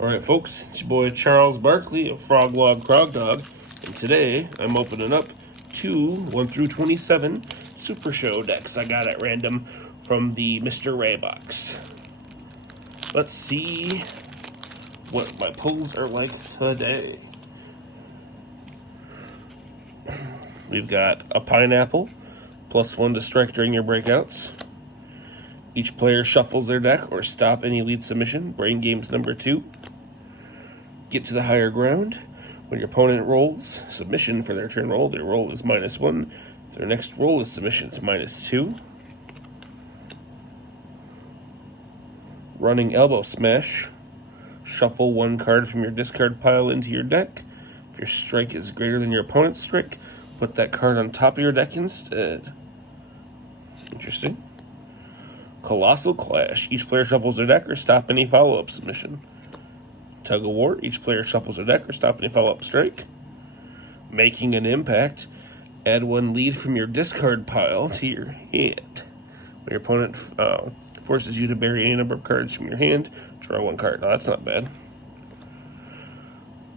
Alright folks, it's your boy Charles Barkley of Frog Crog, and today I'm opening up two 1 through 27 Supershow decks I got at random from the Mr. Ray box. Let's see what my pulls are like today. We've got a pineapple, +1 to strike during your breakouts. Each player shuffles their deck or stop any lead submission. Brain Games number 2. Get to the higher ground. When your opponent rolls submission for their turn roll, their roll is -1. If their next roll is submission, it's -2. Running Elbow Smash. Shuffle 1 card from your discard pile into your deck. If your strike is greater than your opponent's strike, put that card on top of your deck instead. Interesting. Colossal Clash. Each player shuffles their deck or stop any follow-up submission. Tug of War. Each player shuffles their deck or stop any follow-up strike. Making an Impact. Add 1 lead from your discard pile to your hand. When your opponent forces you to bury any number of cards from your hand, draw 1 card. Now that's not bad.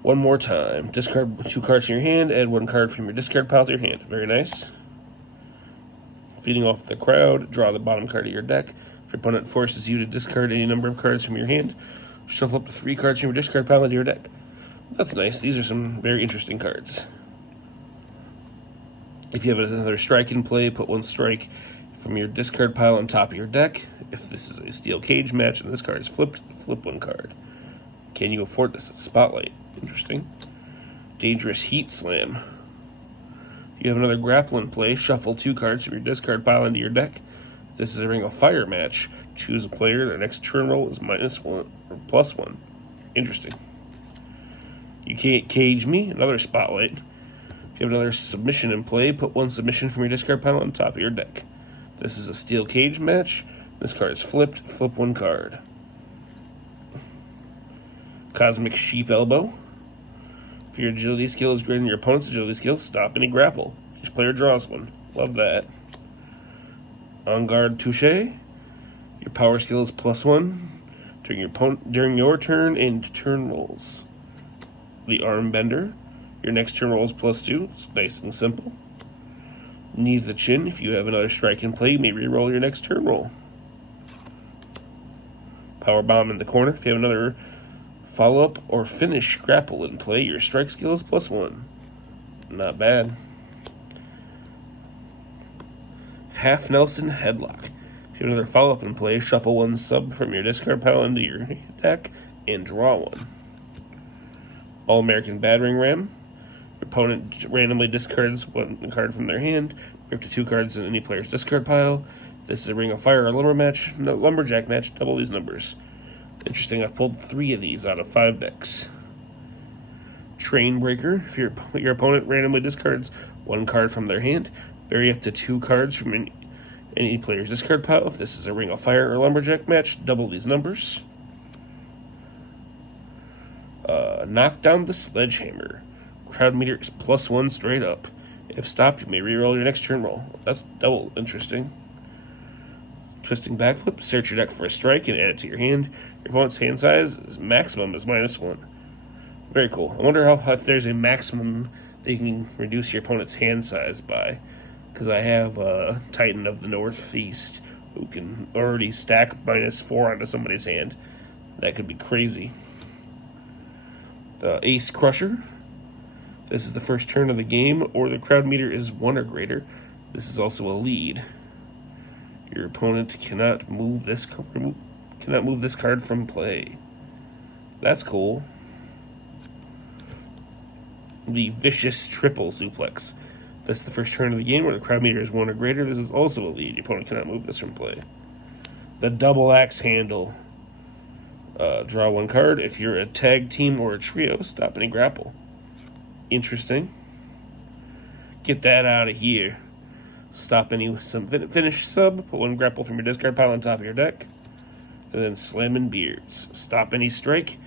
One more time. Discard 2 cards from your hand, add 1 card from your discard pile to your hand. Very nice. Feeding off the crowd, draw the bottom card of your deck. If your opponent forces you to discard any number of cards from your hand, shuffle up to 3 cards from your discard pile into your deck. That's nice. These are some very interesting cards. If you have another strike in play, put 1 strike from your discard pile on top of your deck. If this is a steel cage match and this card is flipped, flip 1 card. Can you afford this? Spotlight. Interesting. Dangerous Heat Slam. If you have another grapple in play, shuffle 2 cards from your discard pile into your deck. If this is a Ring of Fire match, choose a player. Their next turn roll is -1 or +1. Interesting. You Can't Cage Me. Another Spotlight. If you have another submission in play, put 1 submission from your discard pile on top of your deck. This is a steel cage match. This card is flipped. Flip 1 card. Cosmic Sheep Elbow. If your agility skill is greater than your opponent's agility skill, stop any grapple. Each player draws 1. Love that. On Guard Touche. Your power skill is +1 during your turn and turn rolls. The Arm Bender. Your next turn roll is +2. It's nice and simple. Need the Chin. If you have another strike in play, you may reroll your next turn roll. Power Bomb in the corner. If you have another follow-up or finish grapple in play, your strike skill is +1. Not bad. Half Nelson Headlock. If you have another follow-up in play, shuffle 1 sub from your discard pile into your deck and draw 1. All-American Battering Ram. Your opponent randomly discards 1 card from their hand. Bring up to 2 cards in any player's discard pile. If this is a Ring of Fire or Lumberjack match, double these numbers. Interesting, I've pulled 3 of these out of 5 decks. Train Breaker. If your opponent randomly discards 1 card from their hand, bury up to 2 cards from any player's discard pile. If this is a Ring of Fire or Lumberjack match, double these numbers. Knock Down the Sledgehammer. Crowd meter is +1 straight up. If stopped, you may reroll your next turn roll. That's double interesting. Twisting Backflip. Search your deck for a strike and add it to your hand. Your opponent's hand size maximum is -1. Very cool. I wonder if there's a maximum that you can reduce your opponent's hand size by. Because I have Titan of the Northeast who can already stack -4 onto somebody's hand. That could be crazy. Ace Crusher. This is the first turn of the game, or the crowd meter is 1 or greater. This is also a lead. Your opponent cannot move this card from play. That's cool. The Vicious Triple Suplex. This is the first turn of the game where the crowd meter is 1 or greater. This is also a lead. Your opponent cannot move this from play. The Double Axe Handle. Draw 1 card. If you're a tag team or a trio, stop any grapple. Interesting. Get that out of here. Stop any finish sub. Put 1 grapple from your discard pile on top of your deck. And then Slamming Beards. Stop any strike.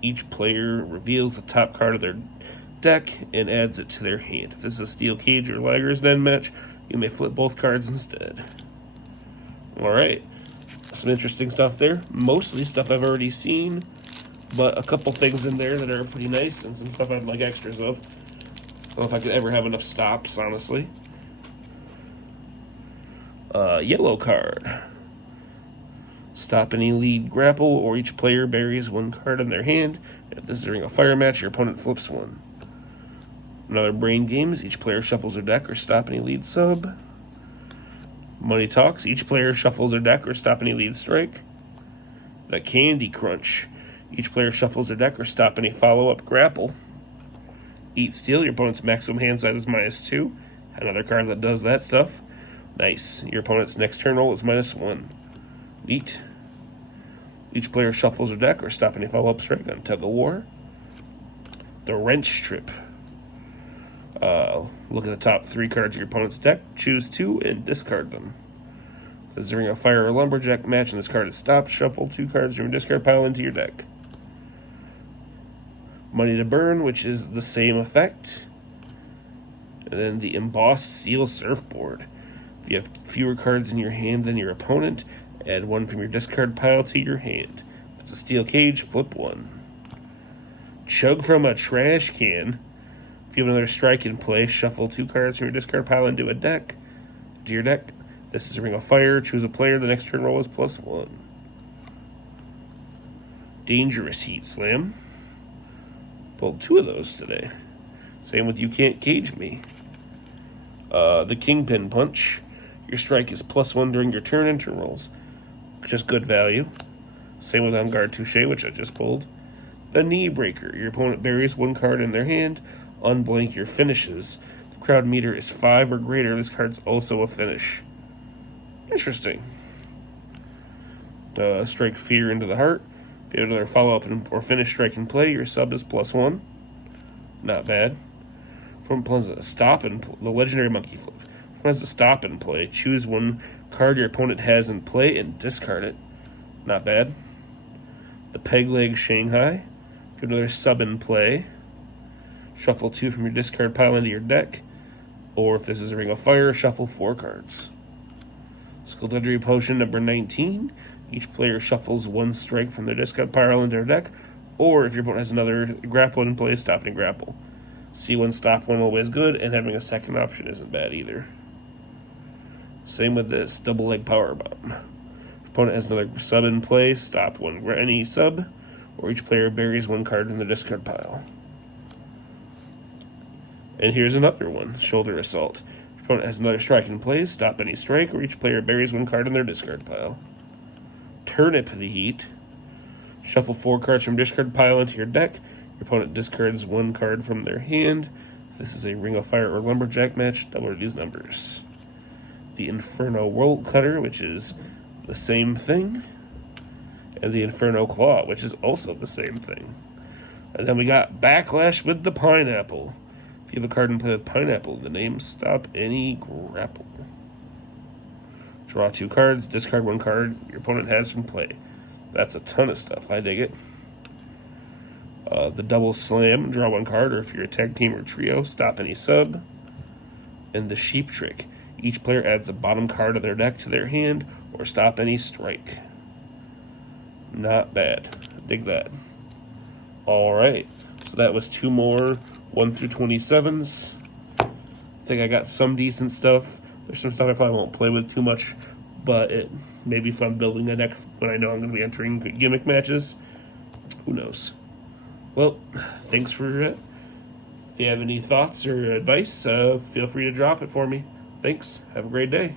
Each player reveals the top card of their deck and adds it to their hand. If this is a Steel Cage or Lager's Den match, you may flip both cards instead. Alright. Some interesting stuff there. Mostly stuff I've already seen. But a couple things in there that are pretty nice, and some stuff I'd like extras of. I don't know if I could ever have enough stops, honestly. Yellow card. Stop any lead grapple, or each player buries one card in their hand. If this is during a fire match, your opponent flips one. Another brain games. Each player shuffles their deck or stop any lead sub. Money talks. Each player shuffles their deck or stop any lead strike. The Candy Crunch. Each player shuffles their deck or stop any follow-up grapple. Eat Steal. Your opponent's maximum hand size is -2. Another card that does that stuff. Nice. Your opponent's next turn roll is -1. Neat. Each player shuffles their deck or stop any follow-up strike on Tug of War. The Wrench Trip. Look at the top 3 cards of your opponent's deck, choose 2, and discard them. If this is during a fire or lumberjack match and this card is stopped, shuffle 2 cards from your discard pile into your deck. Money to Burn, which is the same effect. And then the Embossed Steel Surfboard. If you have fewer cards in your hand than your opponent, add 1 from your discard pile to your hand. If it's a steel cage, flip 1. Chug from a Trash Can. If you have another strike in play, shuffle 2 cards from your discard pile into your deck. This is a Ring of Fire. Choose a player. The next turn roll is +1. Dangerous Heat Slam. Pulled 2 of those today. Same with You Can't Cage Me. The Kingpin Punch. Your strike is +1 during your turn and turn rolls. Just good value. Same with On Guard Touche, which I just pulled. The Knee Breaker. Your opponent buries 1 card in their hand. Unblank your finishes. The crowd meter is 5 or greater. This card's also a finish. Interesting. Strike Fear into the Heart. If you have another follow-up or finish strike in play, your sub is +1. Not bad. From stop and the legendary Monkey Flip. From has to stop and play, choose 1 card your opponent has in play and discard it. Not bad. The Peg Leg Shanghai. If you have another sub in play, shuffle 2 from your discard pile into your deck. Or if this is a Ring of Fire, shuffle 4 cards. Skullduggery Potion number 19. Each player shuffles 1 strike from their discard pile into their deck. Or if your opponent has another grapple in play, stop and grapple. See 1, stop 1 always good, and having a second option isn't bad either. Same with this, Double Leg Powerbomb. If opponent has another sub in play, stop 1 any sub, or each player buries 1 card in the discard pile. And here's another one, Shoulder Assault. If opponent has another strike in play, stop any strike, or each player buries 1 card in their discard pile. Turnip the Heat. Shuffle 4 cards from discard pile into your deck. Your opponent discards 1 card from their hand. If this is a Ring of Fire or Lumberjack match, double these numbers. The Inferno World Cutter, which is the same thing. And the Inferno Claw, which is also the same thing. And then we got Backlash with the Pineapple. If you have a card in play with Pineapple, the name stop any grapple. Draw 2 cards, discard 1 card your opponent has from play. That's a ton of stuff. I dig it. The Double Slam, draw 1 card, or if you're a tag team or trio, stop any sub. And the Sheep Trick. Each player adds a bottom card of their deck to their hand, or stop any strike. Not bad. Dig that. Alright. So that was 2 more 1 through 27s. I think I got some decent stuff. There's some stuff I probably won't play with too much, but it may be fun building a deck when I know I'm going to be entering gimmick matches. Who knows? Well, thanks for it. If you have any thoughts or advice, feel free to drop it for me. Thanks. Have a great day.